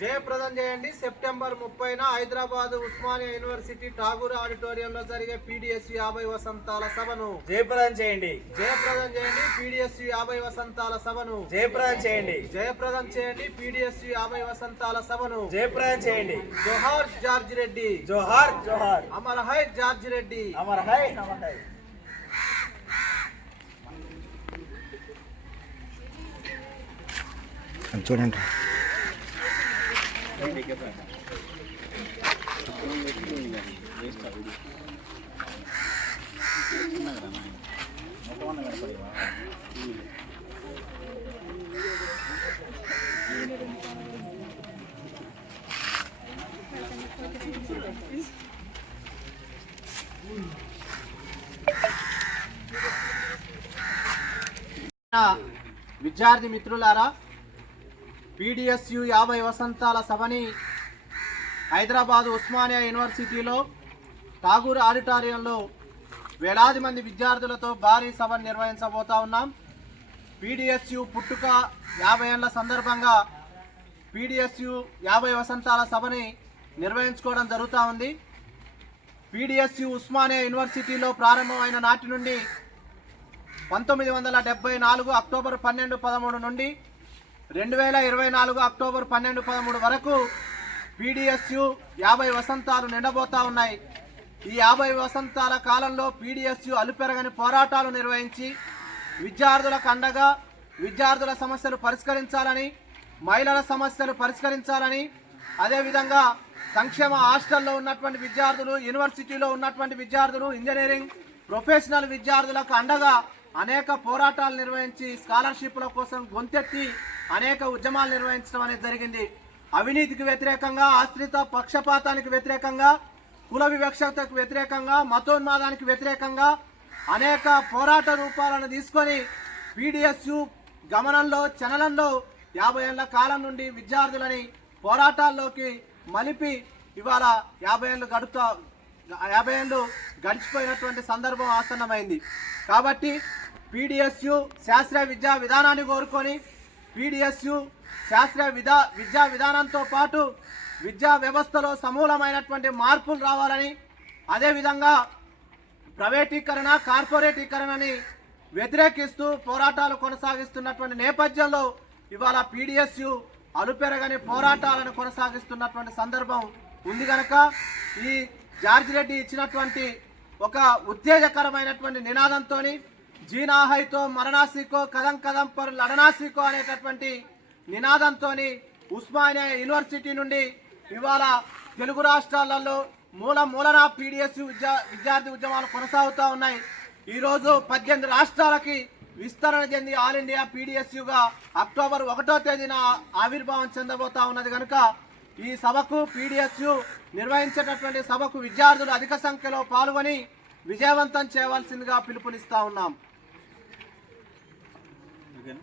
జయప్రదం చేయండి. సెప్టెంబర్ ముప్పైన హైదరాబాద్ ఉస్మానియా యూనివర్సిటీ ఠాగూర్ ఆడిటోరియంలో జరిగే పీడిఎస్యు యాభై వసంతాల సభను. జయప్రదం చేయండి. జయప్రదం చేయండి. పీడిఎస్యు యాభై వసంతాల సభను. జయప్రదం చేయండి. జయప్రదం చేయండి. పీడిఎస్యు యాభై వసంతాల సభను. జయప్రదం చేయండి. జోహార్ జార్జ్ రెడ్డి. జోహార్ జోహార్. అమర్ హై జార్జ్ రెడ్డి. అమర్ హై. అమర్ హై. చూడండి. విద్యార్థి మిత్రులారా పీడిఎస్యు యాభై వసంతాల సభని హైదరాబాద్ ఉస్మానియా యూనివర్సిటీలో ఠాగూర్ ఆడిటోరియంలో వేలాది మంది విద్యార్థులతో భారీ సభను నిర్వహించబోతా ఉన్నాం. పీడిఎస్యు పుట్టుక యాభై ఏళ్ళ సందర్భంగా పీడిఎస్యు యాభై వసంతాల సభని నిర్వహించుకోవడం జరుగుతూ ఉంది. పీడిఎస్యు ఉస్మానియా యూనివర్సిటీలో ప్రారంభమైన నాటి నుండి పంతొమ్మిది వందల డెబ్బై నాలుగు అక్టోబర్ పన్నెండు పదమూడు నుండి రెండు వేల ఇరవై నాలుగు అక్టోబర్ పన్నెండు పదమూడు వరకు పీడిఎస్యు యాభై వసంతాలు నిండబోతా ఉన్నాయి. ఈ యాభై వసంతాల కాలంలో పీడిఎస్యు అలుపెరగని పోరాటాలు నిర్వహించి విద్యార్థులకు అండగా విద్యార్థుల సమస్యలు పరిష్కరించాలని మహిళల సమస్యలు పరిష్కరించాలని అదేవిధంగా సంక్షేమ హాస్టల్లో ఉన్నటువంటి విద్యార్థులు యూనివర్సిటీలో ఉన్నటువంటి విద్యార్థులు ఇంజనీరింగ్ ప్రొఫెషనల్ విద్యార్థులకు అండగా అనేక పోరాటాలు నిర్వహించి స్కాలర్షిప్ల కోసం గొంతెత్తి అనేక ఉద్యమాలు నిర్వహించడం అనేది జరిగింది. అవినీతికి వ్యతిరేకంగా ఆశ్రిత పక్షపాతానికి వ్యతిరేకంగా కుల వివక్షతకు వ్యతిరేకంగా మతోన్మాదానికి వ్యతిరేకంగా అనేక పోరాట రూపాలను తీసుకొని పీడిఎస్యు గమనంలో చలనంలో యాభై ఏళ్ళ కాలం నుండి విద్యార్థులని పోరాటాల్లోకి మలిపి ఇవాళ యాభై ఏళ్ళు గడుపుతా యాభై ఏళ్ళు గడిచిపోయినటువంటి సందర్భం ఆసన్నమైంది. కాబట్టి పీడిఎస్యు శాస్త్రీయ విద్యా విధానాన్ని కోరుకొని పీడిఎస్యు శాస్త్రీయ విధా విద్యా విధానంతో పాటు విద్యా వ్యవస్థలో సమూలమైనటువంటి మార్పులు రావాలని అదేవిధంగా ప్రైవేటీకరణ కార్పొరేటీకరణని వ్యతిరేకిస్తూ పోరాటాలు కొనసాగిస్తున్నటువంటి నేపథ్యంలో ఇవాళ పీడిఎస్యు అలుపెరగని పోరాటాలను కొనసాగిస్తున్నటువంటి సందర్భం ఉంది కనుక ఈ జార్జ్ రెడ్డి ఇచ్చినటువంటి ఒక ఉత్తేజకరమైనటువంటి నినాదంతో జీనాహైతో మరణాసికో కదం కదం పర్ లడనాసికో అనేటటువంటి నినాదంతో ఉస్మానియా యూనివర్సిటీ నుండి ఇవాళ తెలుగు రాష్ట్రాలలో మూల మూలన పీడిఎస్ విద్యా విద్యార్థి ఉద్యమాలు కొనసాగుతూ ఉన్నాయి. ఈరోజు పద్దెనిమిది రాష్ట్రాలకి విస్తరణ చెంది ఆల్ ఇండియా పీడిఎస్యుగా అక్టోబర్ ఒకటో తేదీన ఆవిర్భావం చెందబోతా ఉన్నది కనుక ఈ సభకు పీడిఎస్యు నిర్వహించేటటువంటి సభకు విద్యార్థులు అధిక సంఖ్యలో పాల్గొని విజయవంతం చేయవలసిందిగా పిలుపునిస్తా ఉన్నాం. এখানে